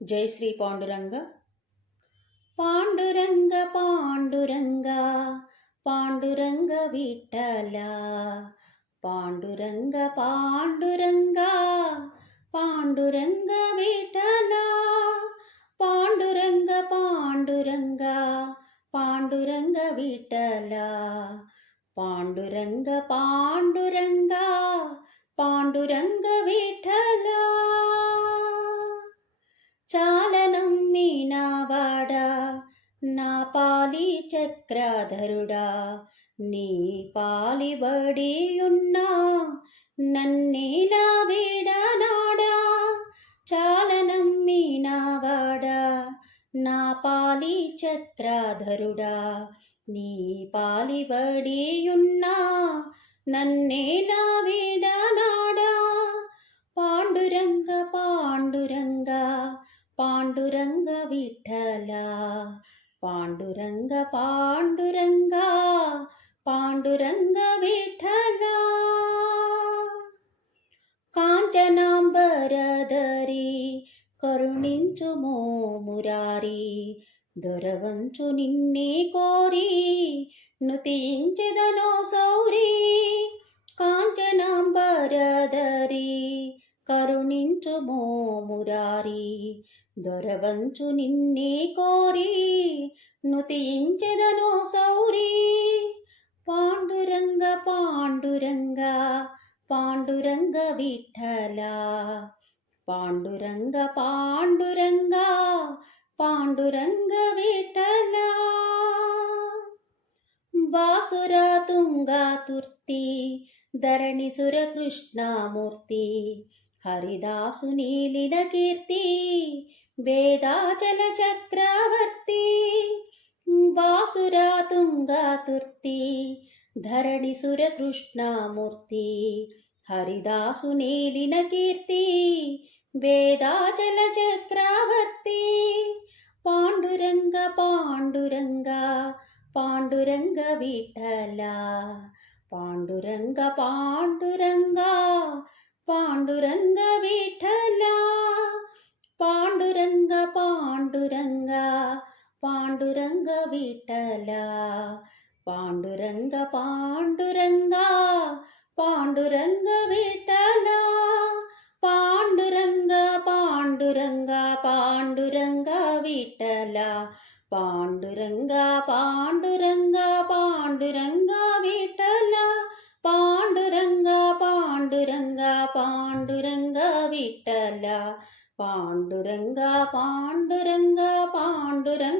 जय श्री पांडुरंग। पांडुरंग पांडुरंग पांडुरंग विठ्ठला, पांडुरंग पांडुरंग पांडुरंग विठ्ठला, पांडुरंग पांडुरंग पांडुरंग विठ्ठला, पांडुरंग पांडुरंग पांडुरंग विठ्ठला। చాలా నమ్మినవాడా నా పాలి చక్రధరుడా, నీ పాలిబడి ఉన్నా నన్నేలా వీడనాడా। చాలా నమ్మినవాడా నా పాలి చక్రధరుడా, నీ పాలిబడి ఉన్నా నన్నేలా వీడనాడా। పాండురంగ పాండురంగ పాండురంగ విఠ్ఠలా, పాండురంగ పాండురంగ పాండురంగ విఠ్ఠలా। కాంచనాంబరధరి కరుణించుమో మురారి, దొరవంచు నిన్నే కోరి నుతించెదనో సౌరి। కాంచనాంబరధరి కరుణించుమో మురారి, దొరవంచు నిన్నే కోరి నుతించెదనో సౌరి। పాండురంగ పాండురంగ పాండురంగ విఠ్ఠలా, పాండురంగ పాండురంగ పాండురంగ విఠ్ఠలా। బాసుర తుంగతుర్తి ధరణిసుర కృష్ణమూర్తి, హరిదాసు నీలిన కీర్తి వేదాచల చక్రవర్తి। బాసుర తుంగతుర్తి ధరణిసుర కృష్ణమూర్తి, హరిదాసు నీలిన కీర్తి వేదాచల చక్రవర్తి। పాండురంగ పాండురంగ పాండురంగ విఠ్ఠలా, పాండురంగ పాండురంగ పాండురంగ విఠ్ఠలా। పాండురంగ పాండురంగ పాండురంగ విఠ్ఠలా, పాండురంగ పాండురంగ పాండురంగ విఠ్ఠలా। పాండురంగ పాండురంగ పాండురంగ విఠ్ఠలా, పాండురంగ పాండురంగ పాండురంగ విఠ్ఠలా। పాండురంగ పాండురంగ పాండురంగ విఠ్ఠలా, పాండురంగ పాండురంగ పాండురంగ